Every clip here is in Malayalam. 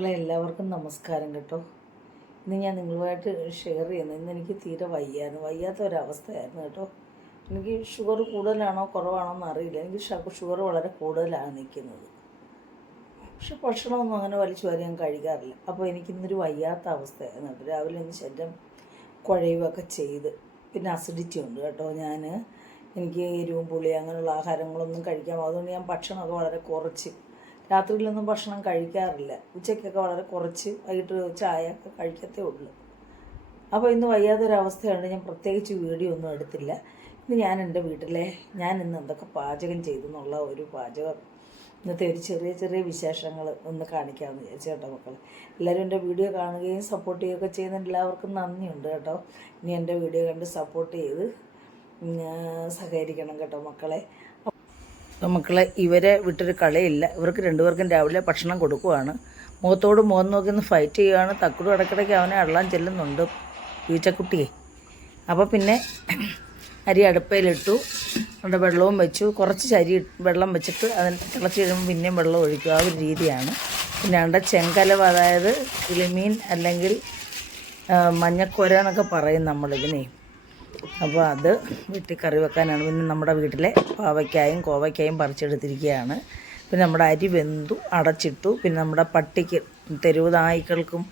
മക്കളെ എല്ലാവർക്കും നമസ്കാരം കേട്ടോ. ഇന്ന് ഞാൻ നിങ്ങളുമായിട്ട് ഷെയർ ചെയ്യുന്നത് ഇന്ന് എനിക്ക് തീരെ വയ്യായിരുന്നു. വയ്യാത്ത ഒരവസ്ഥയായിരുന്നു കേട്ടോ. എനിക്ക് ഷുഗർ കൂടുതലാണോ കുറവാണോ എന്ന് അറിയില്ല. എനിക്ക് ഷുഗർ വളരെ കൂടുതലാണ് നിൽക്കുന്നത്. പക്ഷെ ഭക്ഷണമൊന്നും അങ്ങനെ വലിച്ചു വാരി ഞാൻ കഴിക്കാറില്ല. അപ്പോൾ എനിക്കിന്നൊരു വയ്യാത്ത അവസ്ഥയായിരുന്നു കേട്ടോ. രാവിലെ ഒന്ന് ശരീരം കുഴയുകയൊക്കെ ചെയ്ത്. പിന്നെ അസിഡിറ്റി ഉണ്ട് കേട്ടോ. ഞാൻ എനിക്ക് എരിവും പുളി അങ്ങനെയുള്ള ആഹാരങ്ങളൊന്നും കഴിക്കാൻ. അതുകൊണ്ട് ഞാൻ ഭക്ഷണമൊക്കെ വളരെ കുറച്ച് രാത്രിയിലൊന്നും ഭക്ഷണം കഴിക്കാറില്ല. ഉച്ചയ്ക്കൊക്കെ വളരെ കുറച്ച് വൈകിട്ട് ചായ ഒക്കെ കഴിക്കത്തേ ഉള്ളൂ. അപ്പോൾ ഇന്ന് വയ്യാത്തൊരവസ്ഥയുണ്ട്. ഞാൻ പ്രത്യേകിച്ച് വീഡിയോ ഒന്നും എടുത്തില്ല. ഇന്ന് ഞാൻ എന്റെ വീട്ടിലെ ഞാൻ ഇന്ന് എന്തൊക്കെ പാചകം ചെയ്തു എന്നുള്ള ഒരു പാചകം. ഇന്നത്തെ ഒരു ചെറിയ ചെറിയ വിശേഷങ്ങൾ ഒന്ന് കാണിക്കാമെന്ന് വിചാരിച്ചു കേട്ടോ മക്കൾ എല്ലാവരും എന്റെ വീഡിയോ കാണുകയും സപ്പോർട്ട് ചെയ്യുകയൊക്കെ ചെയ്യുന്ന എല്ലാവർക്കും നന്ദിയുണ്ട് കേട്ടോ. ഇനി എന്റെ വീഡിയോ കണ്ട് സപ്പോർട്ട് ചെയ്ത് സഹകരിക്കണം കേട്ടോ മക്കളെ. മക്കളെ ഇവരെ വിട്ടൊരു കളിയില്ല. ഇവർക്ക് രണ്ടുപേർക്കും രാവിലെ ഭക്ഷണം കൊടുക്കുവാണ്. മുഖത്തോട് മുഖം നോക്കി ഒന്ന് ഫൈറ്റ് ചെയ്യുകയാണ് തക്കുടും ഇടയ്ക്കിടയ്ക്ക് അവനെ അള്ളാൻ ചെല്ലുന്നുണ്ട്. ഈച്ചക്കുട്ടിയെ. അപ്പോൾ പിന്നെ അരി അടുപ്പയിലിട്ടു അവിടെ വെള്ളവും വെച്ചു. കുറച്ച് അരി വെള്ളം വെച്ചിട്ട് അതിന് തിളച്ച് കഴിയുമ്പോൾ പിന്നെയും വെള്ളം ഒഴിക്കുക. ആ ഒരു രീതിയാണ്. പിന്നെ അവിടെ ചെങ്കലവ് അതായത് കിളിമീൻ അല്ലെങ്കിൽ മഞ്ഞക്കൊര എന്നൊക്കെ പറയും നമ്മളിതിനെ. അപ്പോൾ അത് വെട്ടി കറി വെക്കാനാണ്. പിന്നെ നമ്മുടെ വീട്ടിലെ പാവയ്ക്കായും കോവയ്ക്കായും പറിച്ചെടുത്തിരിക്കുകയാണ്. പിന്നെ നമ്മുടെ അരി വെന്തു അടച്ചിട്ടു. പിന്നെ നമ്മുടെ പട്ടിക്ക് തെരുവ് നായ്ക്കൾക്കും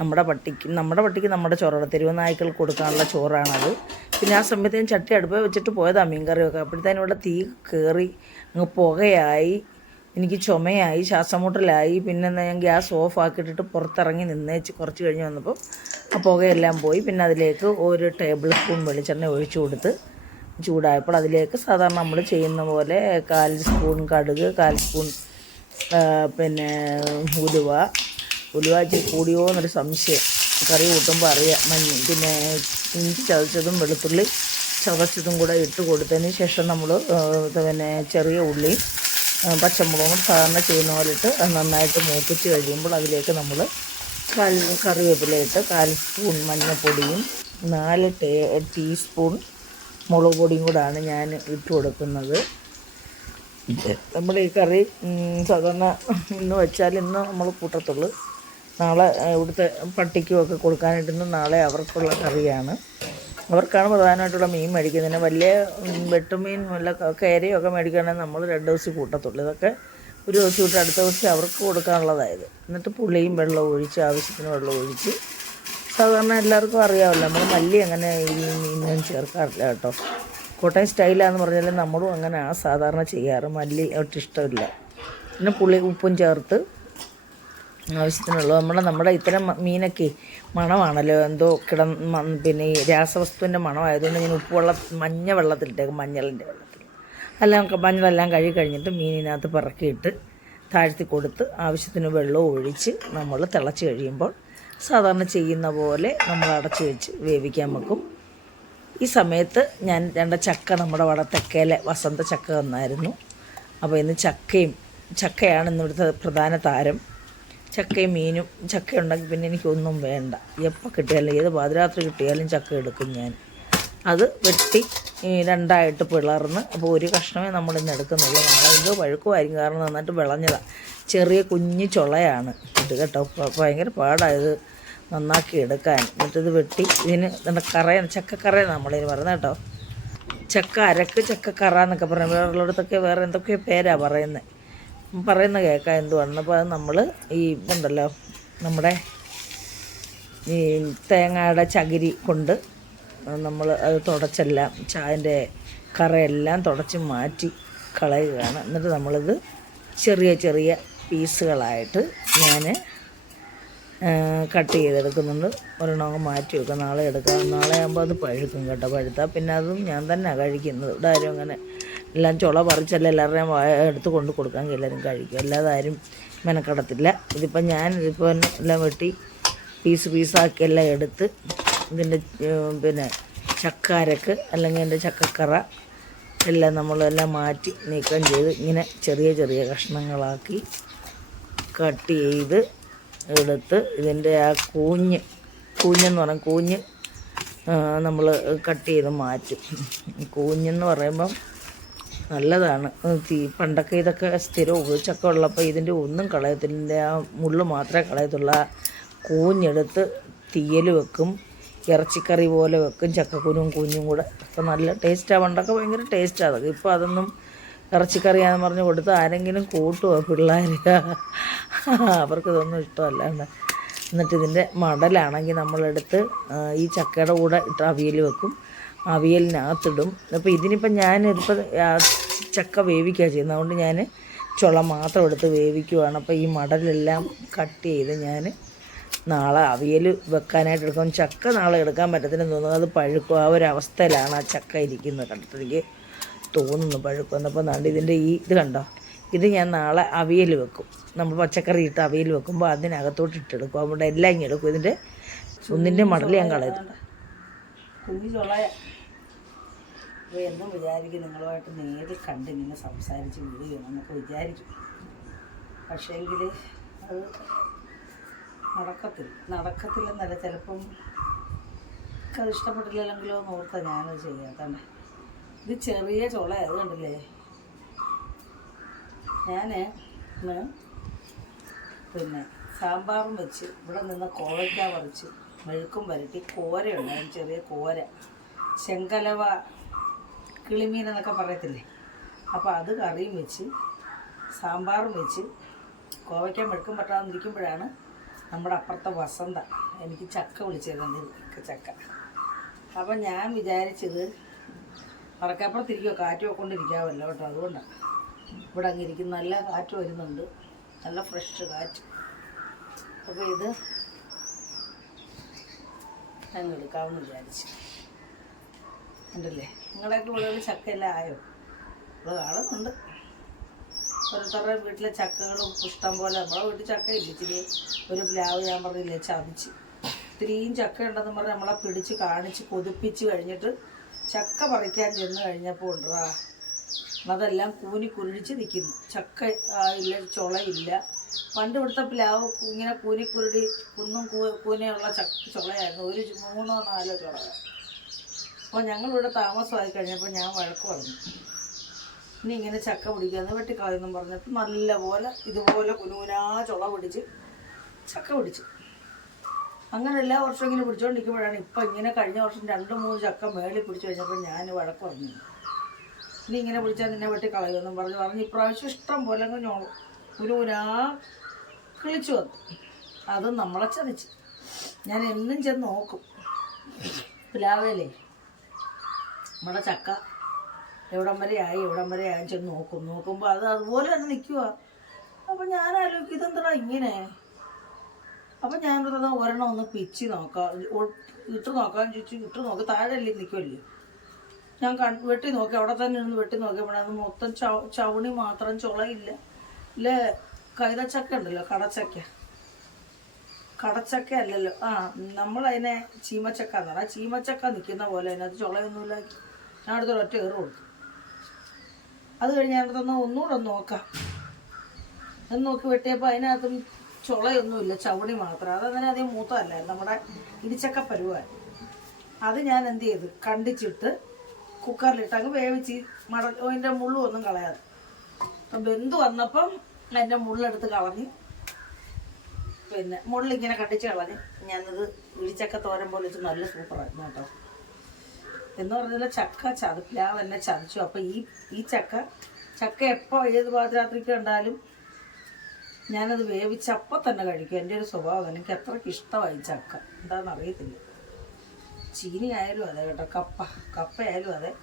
നമ്മുടെ പട്ടിക്കും നമ്മുടെ പട്ടിക്ക് നമ്മുടെ ചോറാണ്. തെരുവ് നായ്ക്കൾക്ക് കൊടുക്കാനുള്ള ചോറാണത്. പിന്നെ ആ സമയത്ത് ഞാൻ ചട്ടി അടുപ്പ് വെച്ചിട്ട് പോയതാണ് മീൻ കറി വെക്കുക അപ്പോഴത്തേനും ഇവിടെ തീ കയറി അങ്ങ് പുകയായി. എനിക്ക് ചുമയായി ശ്വാസമുട്ടലായി. പിന്നെ ഞാൻ ഗ്യാസ് ഓഫ് ആക്കിയിട്ടിട്ട് പുറത്തിറങ്ങി നിന്നേച്ച് കുറച്ച് കഴിഞ്ഞ് വന്നപ്പോൾ ആ പുകയെല്ലാം പോയി. പിന്നെ അതിലേക്ക് ഒരു ടേബിൾ സ്പൂൺ വെളിച്ചെണ്ണ ഒഴിച്ചു കൊടുത്ത് ചൂടായപ്പോൾ അതിലേക്ക് സാധാരണ നമ്മൾ ചെയ്യുന്ന പോലെ കാൽ സ്പൂൺ കടുക് കാൽ സ്പൂൺ പിന്നെ ഉലുവ. ഉലുവ ഇച്ചിരി കൂടിയോ എന്നൊരു സംശയം. കറി കൂട്ടുമ്പോൾ അറിയാം. മഞ്ഞ പിന്നെ ഇഞ്ചി ചതച്ചതും വെളുത്തുള്ളി ചതച്ചതും കൂടെ ഇട്ട് കൊടുത്തതിന് ശേഷം നമ്മൾ പിന്നെ ചെറിയ ഉള്ളി പച്ചമുളകും സാധാരണ ചെയ്യുന്ന പോലെ ഇട്ട് നന്നായിട്ട് മൂപ്പിച്ച് കഴിയുമ്പോൾ അതിലേക്ക് നമ്മൾ കാൽ കറിവേപ്പില ഇട്ട് കാൽ സ്പൂൺ മഞ്ഞൾപ്പൊടിയും നാല് ടേ ടീസ്പൂൺ മുളക് പൊടിയും കൂടാണ് ഞാൻ ഇട്ട് കൊടുക്കുന്നത്. നമ്മൾ ഈ കറി സാധാരണ ഇന്ന് വെച്ചാൽ ഇന്ന് നമ്മൾ കൂട്ടത്തുള്ളൂ. നാളെ ഇവിടുത്തെ പട്ടിക്കും ഒക്കെ കൊടുക്കാനായിട്ട് നാളെ അവർക്കുള്ള കറിയാണ്. അവർക്കാണ് പ്രധാനമായിട്ടുള്ള മീൻ മേടിക്കുന്നത്. വലിയ വെട്ടുമീൻ വല്ല കയറിയൊക്കെ മേടിക്കുകയാണെങ്കിൽ നമ്മൾ രണ്ട് ദിവസം കൂട്ടത്തുള്ളൂ. ഇതൊക്കെ ഒരു ദിവസം ഇട്ട് അടുത്ത ദിവസം അവർക്ക് കൊടുക്കാനുള്ളതായത്. എന്നിട്ട് പുളിയും വെള്ളവും ഒഴിച്ച് ആവശ്യത്തിന് വെള്ളം ഒഴിച്ച്. സാധാരണ എല്ലാവർക്കും അറിയാമല്ലോ നമ്മൾ മല്ലി അങ്ങനെ മീനൊന്നും ചേർക്കാറില്ല കേട്ടോ. കോട്ടയം സ്റ്റൈലാന്ന് പറഞ്ഞാൽ നമ്മളും അങ്ങനെ ആ സാധാരണ ചെയ്യാറ്. മല്ലി ഒട്ടും ഇഷ്ടമില്ല. പിന്നെ പുളി ഉപ്പും ചേർത്ത് ആവശ്യത്തിനുള്ളൂ നമ്മുടെ നമ്മുടെ ഇത്തരം മീനൊക്കെ മണമാണല്ലോ. എന്തോ കിട പിന്നെ രാസവസ്തുവിന്റെ മണമായതുകൊണ്ട് ഞാൻ ഉപ്പ് വെള്ളം മഞ്ഞ വെള്ളത്തിലിട്ടേക്കും മഞ്ഞളിന്റെ വെള്ളത്തിൽ എല്ലാം മഞ്ഞളെല്ലാം കഴുകി കഴിഞ്ഞിട്ട് മീനിനകത്ത് പിറക്കിയിട്ട് താഴ്ത്തി കൊടുത്ത് ആവശ്യത്തിന് വെള്ളവും ഒഴിച്ച് നമ്മൾ തിളച്ച് കഴിയുമ്പോൾ സാധാരണ ചെയ്യുന്ന പോലെ നമ്മൾ അടച്ച് വെച്ച് വേവിക്കാൻ വെക്കും. ഈ സമയത്ത് ഞാൻ രണ്ട് ചക്ക നമ്മുടെ തെക്കേലെ വസന്ത ചക്ക തന്നായിരുന്നു. അപ്പോൾ ഇന്ന് ചക്കയും ചക്കയാണ് ഇന്നിവിടുത്തെ പ്രധാന താരം. ചക്കയും മീനും ചക്ക ഉണ്ടെങ്കിൽ പിന്നെ എനിക്കൊന്നും വേണ്ട. എപ്പോൾ കിട്ടിയാലും ഏത് പാതിരാത്രി കിട്ടിയാലും ചക്ക എടുക്കും ഞാൻ. അത് വെട്ടി രണ്ടായിട്ട് പിളർന്ന്. അപ്പോൾ ഒരു കഷ്ണമേ നമ്മളിന്ന് എടുക്കുന്നുള്ളൂ. നാളെ ഇത് പഴുക്കുമായിരിക്കും. കാരണം നന്നായിട്ട് വിളഞ്ഞതാണ് ചെറിയ കുഞ്ഞു ചുളയാണ് ഇത് കേട്ടോ. ഭയങ്കര പാടായത് നന്നാക്കി എടുക്കാൻ. എന്നിട്ടിത് വെട്ടി ഇതിന് ഇതിന്റെ കറയ ചക്കക്കറ നമ്മളിന് പറയുന്നത് കേട്ടോ. ചക്ക അരക്ക് ചക്കക്കറ എന്നൊക്കെ പറയും വേറുള്ളിടത്തൊക്കെ വേറെ എന്തൊക്കെയോ പേരാണ് പറയുന്നത് പറയുന്ന കേൾക്കാം എന്തുവാണ് അപ്പോൾ അത് നമ്മൾ ഈ ഉണ്ടല്ലോ നമ്മുടെ ഈ തേങ്ങയുടെ ചകിരി കൊണ്ട് നമ്മൾ അത് തുടച്ചെല്ലാം ചായന്റെ കറയെല്ലാം തുടച്ച് മാറ്റി കളയുകയാണ്. എന്നിട്ട് നമ്മളിത് ചെറിയ ചെറിയ പീസുകളായിട്ട് ഞാൻ കട്ട് ചെയ്തെടുക്കുന്നുണ്ട്. ഒരെണ്ണം മാറ്റി വെക്കുക നാളെ എടുക്കാം. നാളെ ആകുമ്പോൾ അത് പഴുക്കും കേട്ടോ. പഴുത്താൽ പിന്നെ അതും ഞാൻ തന്നെ കഴിക്കുന്നത്. ഇവിടെ ആരും അങ്ങനെ എല്ലാം ചുള പറിച്ചല്ല എല്ലാവരുടെയും എടുത്ത് കൊണ്ട് കൊടുക്കാൻ എല്ലാവരും കഴിക്കും. അല്ലാതെ ആരും മെനക്കെടത്തില്ല. ഇതിപ്പോൾ ഞാൻ ഇതിപ്പോൾ എല്ലാം വെട്ടി പീസ് പീസാക്കി എല്ലാം എടുത്ത് ഇതിന്റെ പിന്നെ ചക്കാരക്ക് അല്ലെങ്കിൽ എന്റെ ചക്കക്കറ എല്ലാം നമ്മളെല്ലാം മാറ്റി നീക്കം ചെയ്ത് ഇങ്ങനെ ചെറിയ ചെറിയ കഷ്ണങ്ങളാക്കി കട്ട് ചെയ്ത് എടുത്ത് ഇതിന്റെ ആ കൂഞ്ഞ് കൂഞ്ഞെന്ന് പറയും കൂഞ്ഞ് നമ്മൾ കട്ട് ചെയ്ത് മാറ്റും. കൂഞ്ഞെന്ന് പറയുമ്പം നല്ലതാണ്. തീ പണ്ടൊക്കെ ഇതൊക്കെ സ്ഥിരം ഉപയോഗിച്ചൊക്കെ ഉള്ളപ്പോൾ ഇതിന്റെ ഒന്നും കളയത്തില്ല. ആ മുള്ളു മാത്രമേ കളയത്തുള്ളൂ. ആ കൂഞ്ഞെടുത്ത് തീയൽ വെക്കും. ഇറച്ചിക്കറി പോലെ വെക്കും ചക്കക്കുരും കുഞ്ഞും കൂടെ. അപ്പോൾ നല്ല ടേസ്റ്റാണ് പണ്ടൊക്കെ ഭയങ്കര ടേസ്റ്റാണ് അതൊക്കെ ഇപ്പോൾ അതൊന്നും ഇറച്ചിക്കറിയാന്ന് പറഞ്ഞ് കൊടുത്ത് ആരെങ്കിലും കൂട്ടുമോ പിള്ളേർ അവർക്കിതൊന്നും ഇഷ്ടമല്ലാണ്ട് എന്നിട്ട് ഇതിന്റെ മടലാണെങ്കിൽ നമ്മളെടുത്ത് ഈ ചക്കയുടെ കൂടെ ഇട്ട് അവിയൽ വെക്കും. അവിയലിനകത്തിടും. അപ്പോൾ ഇതിനിപ്പോൾ ഞാൻ ഇപ്പോൾ ചക്ക വേവിക്കുക ചെയ്യുന്നത്. അതുകൊണ്ട് ഞാൻ ചുള മാത്രം എടുത്ത് വേവിക്കുവാണ്. അപ്പോൾ ഈ മടലെല്ലാം കട്ട് ചെയ്ത് ഞാൻ നാളെ അവിയൽ വെക്കാനായിട്ട് എടുക്കും. ചക്ക നാളെ എടുക്കാൻ പറ്റത്തില്ലെന്ന് തോന്നുന്നു. അത് പഴുക്കും ആ ഒരു അവസ്ഥയിലാണ് ആ ചക്ക ഇരിക്കുന്നത് കണ്ടിട്ട് എനിക്ക് തോന്നുന്നു പഴുക്കും അപ്പോൾ നാണ്ട് ഇതിന്റെ ഈ ഇത് കണ്ടോ? ഇത് ഞാൻ നാളെ അവിയൽ വെക്കും. നമ്മൾ പച്ചക്കറി ഇട്ട് അവിയൽ വെക്കുമ്പോൾ അതിനകത്തോട്ട് ഇട്ടെടുക്കും. അതുകൊണ്ട് എല്ലാം ഇങ്ങനെ എടുക്കും. ഇതിന്റെ ഒന്നിന്റെ മടൽ ഞാൻ അപ്പോൾ എന്നും വിചാരിക്കും നിങ്ങളുമായിട്ട് നേരിൽ കണ്ട് ഇങ്ങനെ സംസാരിച്ച് വീഡിയോ എന്നൊക്കെ വിചാരിക്കും. പക്ഷേങ്കിൽ അത് നടക്കത്തില്ല. നടക്കത്തില്ലെന്നല്ല ചിലപ്പം അത് ഇഷ്ടപ്പെട്ടില്ലെങ്കിലോ എന്ന് ഓർത്താ ഞാനത് ചെയ്യാത്തന്നെ ഇത് ചെറിയ ചുള കണ്ടില്ലേ? ഞാൻ ഇന്ന് പിന്നെ സാമ്പാറും വെച്ച് ഇവിടെ നിന്ന് കോവയ്ക്ക പറിച്ച് മെഴുക്കും വരട്ടി കോരയുണ്ടായിരുന്നു ചെറിയ കോര. ചെങ്കലവ കിളിമീൻ എന്നൊക്കെ പറയത്തില്ലേ? അപ്പോൾ അത് കറിയും വെച്ച് സാമ്പാറും വെച്ച് കോവയ്ക്ക മെഴുക്കും പറ്റാതിരിക്കുമ്പോഴാണ് നമ്മുടെ അപ്പുറത്തെ വസന്ത. എനിക്ക് ചക്ക വിളിച്ചിരുന്നത് ചക്ക. അപ്പം ഞാൻ വിചാരിച്ചത് മറക്കപ്പുറത്തിരിക്കുമോ കാറ്റും കൊണ്ടിരിക്കാമല്ലോ കേട്ടോ അതുകൊണ്ടാണ് ഇവിടെ അങ്ങ് ഇരിക്കുന്ന നല്ല കാറ്റ് വരുന്നുണ്ട് നല്ല ഫ്രഷ് കാറ്റ്. അപ്പോൾ ഇത് അങ്ങ് എടുക്കാമെന്ന് വിചാരിച്ചു. ഉണ്ടല്ലേ നിങ്ങളുടെയൊക്കെ ഇവിടെ ചക്കയെല്ലാം ആയോ? ഇവിടെ കാണുന്നുണ്ട്. ഓരോരുത്തരുടെ വീട്ടിലെ ചക്കകളും ഇഷ്ടം പോലെ. നമ്മളെ വീട്ടിൽ ചക്ക ഇല്ല ഇച്ചിരി? ഒരു പ്ലാവ് ഞാൻ പറഞ്ഞില്ലേ ചതിച്ച്. ഇത്രയും ചക്ക ഉണ്ടെന്ന് പറഞ്ഞ് നമ്മളെ പിടിച്ച് കാണിച്ച് കൊതിപ്പിച്ച് കഴിഞ്ഞിട്ട് ചക്ക പറിക്കാൻ ചെന്ന് കഴിഞ്ഞപ്പോൾ ഉണ്ടറാ അതെല്ലാം കൂനി കുരുടിച്ച് നിൽക്കുന്നു ചക്ക ഇല്ല ചുളയില്ല പണ്ട് ഇവിടുത്തെ പ്ലാവ് ഇങ്ങനെ കൂനി കുരുടി കുന്നും കൂനയുള്ള ചക്ക ചുളയായിരുന്നു. ഒരു മൂന്നോ നാലോ ചുള. അപ്പോൾ ഞങ്ങളിവിടെ താമസമായി കഴിഞ്ഞപ്പോൾ ഞാൻ വഴക്ക് പറഞ്ഞു. ഇനി ഇങ്ങനെ ചക്ക പിടിക്കാന്ന് വെട്ടിക്കളയെന്നും പറഞ്ഞിട്ട് നല്ല പോലെ ഇതുപോലെ കുനുകുനാ ചുള പിടിച്ച് ചക്ക പിടിച്ചു. അങ്ങനെ എല്ലാ വർഷവും ഇങ്ങനെ പിടിച്ചുകൊണ്ടിരിക്കുമ്പോഴാണ് ഇപ്പം ഇങ്ങനെ കഴിഞ്ഞ വർഷം രണ്ട് മൂന്ന് ചക്ക മേളിൽ പിടിച്ചു കഴിഞ്ഞപ്പോൾ ഞാൻ വഴക്ക് പറഞ്ഞു ഇനി ഇങ്ങനെ പിടിച്ചാൽ നിന്നെ വെട്ടി കളയുമെന്നും പറഞ്ഞ്. പറഞ്ഞ് ഇപ്രാവശ്യം ഇഷ്ടം പോലെ ഞോളും കുനുകുനാ കിളിച്ചു വന്നു. അത് നമ്മളെ ചതിച്ച്. ഞാൻ എന്നും ചെന്ന് നോക്കും. പ്ലാവേലേ നമ്മുടെ ചക്ക. എവിടം വരെ ആയി എവിടം വരെ ആയി ചെന്ന് നോക്കും. നോക്കുമ്പോൾ അത് അതുപോലെ തന്നെ നിൽക്കുക അപ്പം ഞാൻ ആലോചിക്കും ഇതെന്താ ഇങ്ങനെ? അപ്പം ഞാൻ പറഞ്ഞത് ഒരെണ്ണം ഒന്ന് പിച്ചി നോക്കാം ഇട്ട് നോക്കാമെന്ന് ചോദിച്ചു. ഇട്ട് താഴെ അല്ലേ നിൽക്കുമല്ലേ ഞാൻ കൺ വെട്ടി നോക്കി അവിടെ തന്നെ ഇരുന്ന് വെട്ടി നോക്കിയപ്പോൾ അത് മൊത്തം ചവ ചവണി മാത്രം ചുളയില്ല. അല്ലേ കൈതച്ചക്ക ഉണ്ടല്ലോ കടച്ചക്ക. കടച്ചക്ക അല്ലല്ലോ. ആ നമ്മളതിനെ ചീമച്ചക്ക എന്ന് പറഞ്ഞാൽ ചീമച്ചക്ക നിൽക്കുന്ന പോലെ അതിനകത്ത് ചുളയൊന്നുമില്ല. ഞാൻ അടുത്തൊരു ഒറ്റ ഏറ് കൊടുത്തു. അത് കഴിഞ്ഞ് ഞാൻ തന്നെ ഒന്നുകൂടെ ഒന്ന് നോക്കാം. അത് നോക്കി വെട്ടിയപ്പോൾ അതിനകത്തും ചുളയൊന്നുമില്ല ചവണി മാത്രം. അതങ്ങനെ അധികം മൂത്തമല്ലായിരുന്നു നമ്മുടെ ഇടിച്ചക്ക പരുവാൻ അത് ഞാൻ എന്ത് ചെയ്തു? കണ്ടിച്ചിട്ട് കുക്കറിലിട്ട് അങ്ങ് വേവിച്ച് മട അതിന്റെ മുള്ളു ഒന്നും കളയാതെ. അപ്പം ബന്ധു വന്നപ്പം എന്റെ മുള്ളെടുത്ത് കളഞ്ഞ് പിന്നെ മുള്ളിങ്ങനെ കട്ടിച്ച് കളഞ്ഞ് ഞാനത് ഇടിച്ചക്ക തോരൻ പോലെ വെച്ച് നല്ല സൂപ്പറായിരുന്നു കേട്ടോ. എന്ന് പറഞ്ഞാൽ ചക്ക ചതപ്പിലാവ് എന്നെ ചതച്ചു. അപ്പം ഈ ഈ ചക്ക ചക്ക എപ്പോൾ ഏത് പാതിരാത്രിക്ക് കണ്ടാലും ഞാനത് വേവിച്ചപ്പോൾ തന്നെ കഴിക്കും. എന്റെ ഒരു സ്വഭാവം എനിക്ക് അത്രയ്ക്ക് ഇഷ്ടമായി ചക്ക. എന്താണെന്ന് അറിയത്തില്ല. ചീനി ആയാലും അതെ കേട്ടോ. കപ്പ കപ്പ ആയാലും അതെ.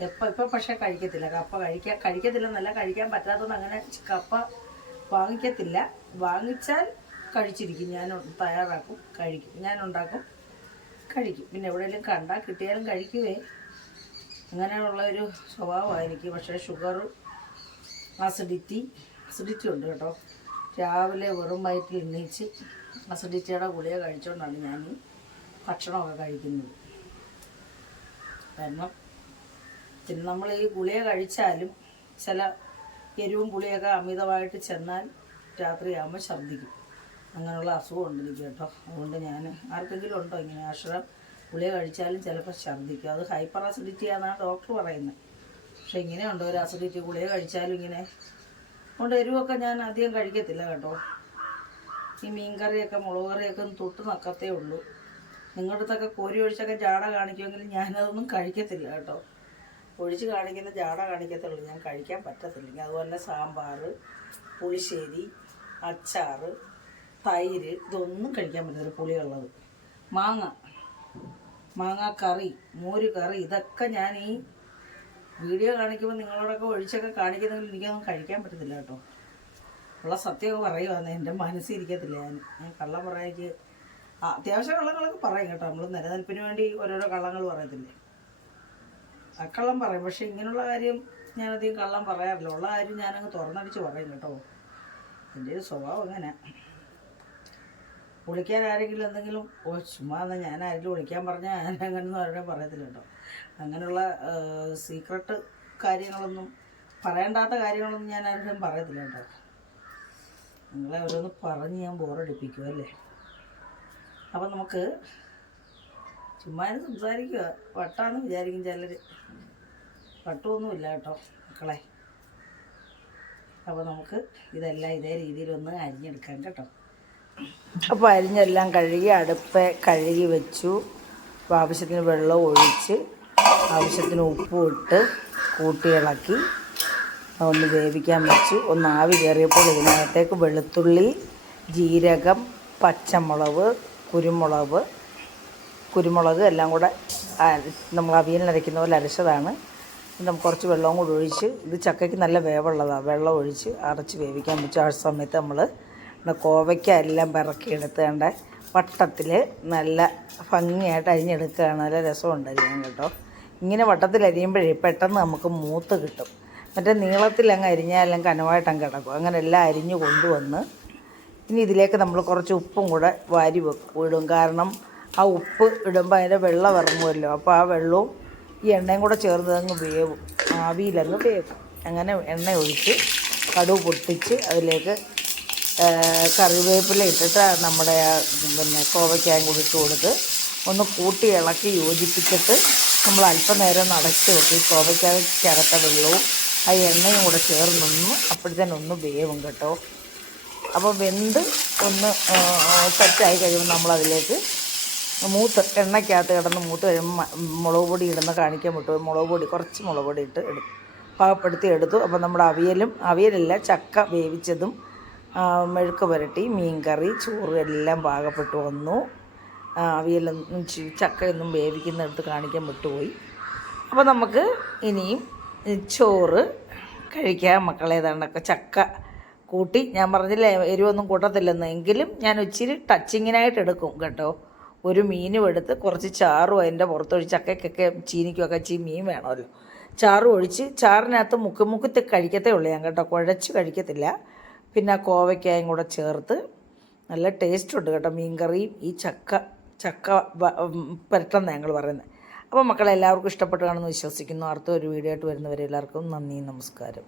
എപ്പോൾ ഇപ്പം പക്ഷേ കഴിക്കത്തില്ല. കപ്പ കഴിക്കാൻ കഴിക്കത്തില്ല നല്ല കഴിക്കാൻ പറ്റാത്തതുകൊണ്ട് അങ്ങനെ കപ്പ വാങ്ങിക്കത്തില്ല. വാങ്ങിച്ചാൽ കഴിച്ചിരിക്കും. ഞാൻ തയ്യാറാക്കും കഴിക്കും. ഞാൻ ഉണ്ടാക്കും. കഴിക്കും. പിന്നെ എവിടെയെങ്കിലും കണ്ടാൽ കിട്ടിയാലും കഴിക്കുവേ. അങ്ങനെയുള്ള ഒരു സ്വഭാവമായിരിക്കും. പക്ഷേ ഷുഗർ അസിഡിറ്റി അസിഡിറ്റി ഉണ്ട് കേട്ടോ. രാവിലെ വെറും വയറ്റിൽ എണ്ണീച്ച് അസിഡിറ്റിയുടെ ഗുളിക കഴിച്ചുകൊണ്ടാണ് ഞാൻ ഭക്ഷണമൊക്കെ കഴിക്കുന്നത്. കാരണം പിന്നെ നമ്മൾ ഈ ഗുളിക കഴിച്ചാലും ചില എരിവും പുളിയൊക്കെ അമിതമായിട്ട് ചെന്നാൽ രാത്രിയാകുമ്പോൾ ഛർദ്ദിക്കും. അങ്ങനെയുള്ള അസുഖമുണ്ട് എനിക്ക് കേട്ടോ. അതുകൊണ്ട് ഞാൻ ആർക്കെങ്കിലും ഉണ്ടോ ഇങ്ങനെ അക്ഷരം ഗുളിക കഴിച്ചാലും ചിലപ്പോൾ ഛർദ്ദിക്കും. അത് ഹൈപ്പർ അസിഡിറ്റി ആണെന്നാണ് ഡോക്ടർ പറയുന്നത് പക്ഷെ ഇങ്ങനെ ഉണ്ടോ ഒരു അസിഡിറ്റി ഗുളിക കഴിച്ചാലും ഇങ്ങനെ അതുകൊണ്ട് എരിവൊക്കെ ഞാൻ അധികം കഴിക്കത്തില്ല കേട്ടോ. ഈ മീൻ കറിയൊക്കെ മുളക് കറിയൊക്കെ ഒന്ന് തൊട്ട് നക്കത്തേ ഉള്ളൂ. നിങ്ങളുടെ അടുത്തൊക്കെ കോരി ഒഴിച്ചൊക്കെ ജാട കാണിക്കുമെങ്കിലും ഞാനതൊന്നും കഴിക്കത്തില്ല കേട്ടോ. ഒഴിച്ച് കാണിക്കുന്ന ജാട കാണിക്കത്തുള്ളൂ. ഞാൻ കഴിക്കാൻ പറ്റത്തില്ല. അതുപോലെ സാമ്പാർ പുളിശ്ശേരി അച്ചാർ തൈര് ഇതൊന്നും കഴിക്കാൻ പറ്റത്തില്ല പുളിയുള്ളത്. മാങ്ങ മാങ്ങ കറി മോര് കറി ഇതൊക്കെ ഞാൻ ഈ വീഡിയോ കാണിക്കുമ്പോൾ നിങ്ങളോടൊക്കെ ഒഴിച്ചൊക്കെ കാണിക്കുന്നെങ്കിൽ എനിക്കൊന്നും കഴിക്കാൻ പറ്റത്തില്ല കേട്ടോ. ഉള്ള സത്യമൊക്കെ പറയുവാന്ന് എന്റെ മനസ്സിൽ ഇരിക്കത്തില്ല ഞാൻ. ഞാൻ കള്ള പറയാക്ക് ആ അത്യാവശ്യം കള്ളങ്ങളൊക്കെ പറയും കേട്ടോ. നമ്മൾ നിലനിൽപ്പിന് വേണ്ടി ഓരോരോ കള്ളങ്ങൾ പറയത്തില്ലേ? കള്ളം പറയും. പക്ഷെ ഇങ്ങനെയുള്ള കാര്യം ഞാനധികം കള്ളം പറയാറില്ല. ഉള്ള കാര്യം ഞാനങ്ങ് തുറന്നടിച്ച് പറയും കേട്ടോ. എന്റെ സ്വഭാവം അങ്ങനെ. വിളിക്കാൻ ആരെങ്കിലും എന്തെങ്കിലും ഓ ചുമ്മാ എന്നാൽ ഞാൻ ആരെങ്കിലും വിളിക്കാൻ പറഞ്ഞാൽ ഞാൻ അങ്ങനെയൊന്നും ആരുടെ പറയത്തില്ല കേട്ടോ. അങ്ങനെയുള്ള സീക്രട്ട് കാര്യങ്ങളൊന്നും പറയേണ്ടാത്ത കാര്യങ്ങളൊന്നും ഞാൻ ആരുടെയും പറയത്തില്ല കേട്ടോ. നിങ്ങളെ ഓരോന്ന് പറഞ്ഞ് ഞാൻ ബോറടിപ്പിക്കും അല്ലേ അപ്പം നമുക്ക് ചുമ്മാ സംസാരിക്കുക വട്ടാന്ന് വിചാരിക്കും ചിലർ വട്ടമൊന്നുമില്ല കേട്ടോ മക്കളെ. അപ്പോൾ നമുക്ക് ഇതെല്ലാം ഇതേ രീതിയിലൊന്ന് അരിഞ്ഞെടുക്കാം കേട്ടോ. അപ്പോൾ അരിഞ്ഞെല്ലാം കഴുകി അടുപ്പ് കഴുകി വെച്ചു. അപ്പോൾ ആവശ്യത്തിന് വെള്ളം ഒഴിച്ച് ആവശ്യത്തിന് ഉപ്പും ഇട്ട് കൂട്ടി ഇളക്കി. ഒന്ന് വേവിക്കാൻ വെച്ചു. ഒന്ന് ആവി കയറിയപ്പോൾ ഇതിനകത്തേക്ക് വെളുത്തുള്ളി ജീരകം പച്ചമുളക് കുരുമുളക് കുരുമുളക് എല്ലാം കൂടെ നമ്മൾ അവിയൽ അരയ്ക്കുന്ന പോലെ അരച്ചതാണ്. നമുക്ക് കുറച്ച് വെള്ളവും കൂടി ഒഴിച്ച് ഇത് ചക്കയ്ക്ക് നല്ല വേവുള്ളതാണ്. വെള്ളം ഒഴിച്ച് അരച്ച് വേവിക്കാൻ വെച്ചു. ആ സമയത്ത് നമ്മൾ കോവയ്ക്ക എല്ലാം പിറക്കി എടുത്തേണ്ട വട്ടത്തിൽ നല്ല ഭംഗിയായിട്ട് അരിഞ്ഞെടുക്കുകയാണ്. നല്ല രസമുണ്ട് അരിയാൻ കേട്ടോ. ഇങ്ങനെ വട്ടത്തിൽ അരിയുമ്പോഴേ പെട്ടെന്ന് നമുക്ക് മൂത്ത് കിട്ടും. മറ്റേ നീളത്തിൽ അങ്ങ് അരിഞ്ഞാലും കനവായിട്ടങ്ങ് കിടക്കും. അങ്ങനെ എല്ലാം അരിഞ്ഞ് കൊണ്ടുവന്ന് ഇനി ഇതിലേക്ക് നമ്മൾ കുറച്ച് ഉപ്പും കൂടെ വാരി വെക്കും ഇടും. കാരണം ആ ഉപ്പ് ഇടുമ്പോൾ അതിന്റെ വെള്ളം ഇറങ്ങുമല്ലോ. അപ്പോൾ ആ വെള്ളവും ഈ എണ്ണയും കൂടെ ചേർന്ന് അങ്ങ് വേവും. ആവിയിലങ്ങ് വേവും. അങ്ങനെ എണ്ണ ഒഴിച്ച് കടുവ് പൊട്ടിച്ച് അതിലേക്ക് കറിവേപ്പില ഇട്ടിട്ട് നമ്മുടെ പിന്നെ കോവയ്ക്കായും കൂടി ഇട്ട് കൊടുത്ത് ഒന്ന് കൂട്ടി ഇളക്കി യോജിപ്പിച്ചിട്ട് നമ്മൾ അല്പനേരം നടച്ചു നോക്കി. കോവയ്ക്കകത്ത വെള്ളവും ആ എണ്ണയും കൂടെ ചേർന്നൊന്ന് അപ്പോഴത്തേനും ഒന്ന് വേവും കേട്ടോ. അപ്പോൾ വെന്ത് ഒന്ന് സെറ്റായി കഴിയുമ്പോൾ നമ്മളതിലേക്ക് മൂത്ത് എണ്ണയ്ക്കകത്ത് കിടന്ന് മൂത്ത് കഴിയുമ്പോൾ മുളക് പൊടി ഇടുന്ന കാണിക്കാൻ വിട്ടു മുളക് പൊടി കുറച്ച് മുളക് പൊടി ഇട്ട് എടുത്തു പാകപ്പെടുത്തി എടുത്തു. അപ്പോൾ നമ്മുടെ അവിയലും അവിയലല്ല ചക്ക വേവിച്ചതും മെഴുക്ക് പുരട്ടി മീൻ കറി ചോറ് എല്ലാം പാകപ്പെട്ടു വന്നു. അവിയലൊന്നും ചക്കയൊന്നും വേവിക്കുന്നിടത്ത് കാണിക്കാൻ വിട്ടുപോയി. അപ്പോൾ നമുക്ക് ഇനിയും ചോറ് കഴിക്കാം മക്കളെ. ഏതാണ്ടൊക്കെ ചക്ക കൂട്ടി. ഞാൻ പറഞ്ഞില്ലേ എരിവൊന്നും കൂട്ടത്തില്ലെന്ന്. എങ്കിലും ഞാൻ ഇച്ചിരി ടച്ചിങ്ങിനായിട്ട് എടുക്കും കേട്ടോ. ഒരു മീനും എടുത്ത് കുറച്ച് ചാറും അതിന്റെ പുറത്തൊഴിച്ച് ചക്കയ്ക്കൊക്കെ ചീനിക്കൊക്കെ ചീ മീൻ വേണമല്ലോ. ചാറും ഒഴിച്ച് ചാറിനകത്ത് മുക്കി മുക്കി കഴിക്കത്തേ ഉള്ളൂ ഞാൻ കേട്ടോ. കുഴച്ച് കഴിക്കത്തില്ല. പിന്നെ ആ കോവയ്ക്കായും കൂടെ ചേർത്ത് നല്ല ടേസ്റ്റ് ഉണ്ട് കേട്ടോ. മീൻകറിയും ഈ ചക്ക ചക്ക പരട്ടെന്നാണ് പുരട്ടെന്ന് ഞങ്ങൾ പറയുന്നത്. അപ്പോൾ മക്കളെ എല്ലാവർക്കും ഇഷ്ടപ്പെട്ടു കാണുമെന്ന് വിശ്വസിക്കുന്നു. അടുത്ത ഒരു വീഡിയോ ആയിട്ട് വരുന്നവരെ എല്ലാവർക്കും നന്ദി നമസ്കാരം.